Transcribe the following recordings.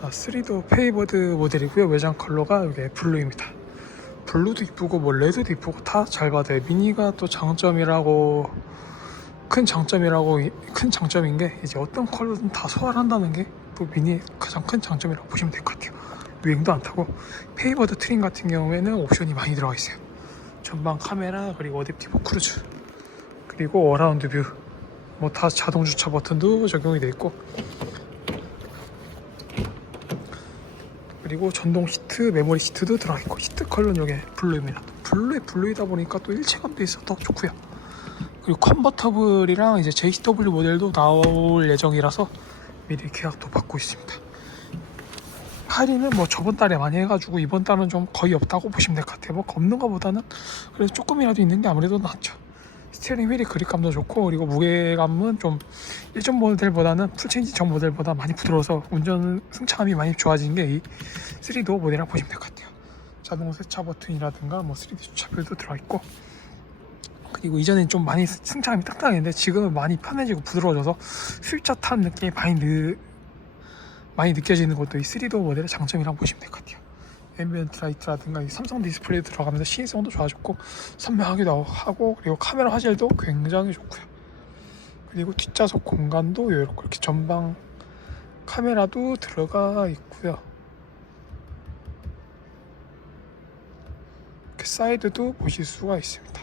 자, 3도 페이버드 모델이고요. 외장 컬러가 이게 블루입니다. 블루도 이쁘고 뭐 레드도 이쁘고 다 잘 받아요. 미니가 또 장점이라고 큰 장점이라고 이- 큰 장점인 게 이제 어떤 컬러든 다 소화를 한다는 게 또 미니의 가장 큰 장점이라고 보시면 될 것 같아요. 유행도 안 타고 페이버드 트림 같은 경우에는 옵션이 많이 들어가 있어요. 전방 카메라 그리고 어댑티브 크루즈 그리고 어라운드 뷰 뭐 다 자동 주차 버튼도 적용이 돼 있고 그리고 전동 시트, 메모리 시트도 들어가 있고 시트 컬러는 이게 블루입니다. 블루에 블루이다 보니까 또 일체감도 있어 더 좋고요. 그리고 컨버터블이랑 이제 JCW 모델도 나올 예정이라서 미리 계약도 받고 있습니다. 할인은 뭐 저번 달에 많이 해가지고 이번 달은 좀 거의 없다고 보시면 될 것 같아요. 뭐 없는 것보다는 그래도 조금이라도 있는 게 아무래도 낫죠. 스티어링 휠이 그립감도 좋고 그리고 무게감은 좀 일전 모델보다는 풀체인지 전 모델보다 많이 부드러워서 운전 승차감이 많이 좋아진 게 이 3도 모델이라고 보시면 될 것 같아요. 자동 세차 버튼이라든가 뭐 3D 주차별도 들어있고 그리고 이전엔 좀 많이 승차감이 딱딱했는데 지금은 많이 편해지고 부드러워져서 수입차 탄 느낌이 많이 느, 많이 느껴지는 것도 이 3도 모델의 장점이라고 보시면 될 것 같아요. 앰비언트 라이트라든가 이 삼성 디스플레이 들어가면서 시인성도 좋아졌고 선명하기도 하고 그리고 카메라 화질도 굉장히 좋고요. 그리고 뒷좌석 공간도 이렇게 전방 카메라도 들어가 있고요. 이렇게 사이드도 보실 수가 있습니다.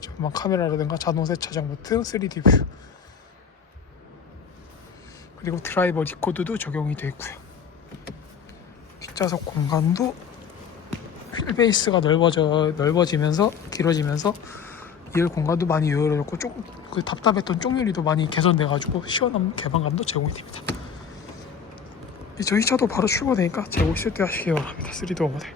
전방 카메라라든가 자동 세차장 버튼, 3D 뷰 그리고 드라이버 리코드도 적용이 되어 있고요. 뒷좌석 공간도 휠 베이스가 넓어져 넓어지면서 길어지면서 이열 공간도 많이 열어졌고 조금 그 답답했던 쪽유리도 많이 개선돼가지고 시원한 개방감도 제공이 됩니다. 이 저희 차도 바로 출고되니까 재고 있을 때 하시기 바랍니다. 3도 모델.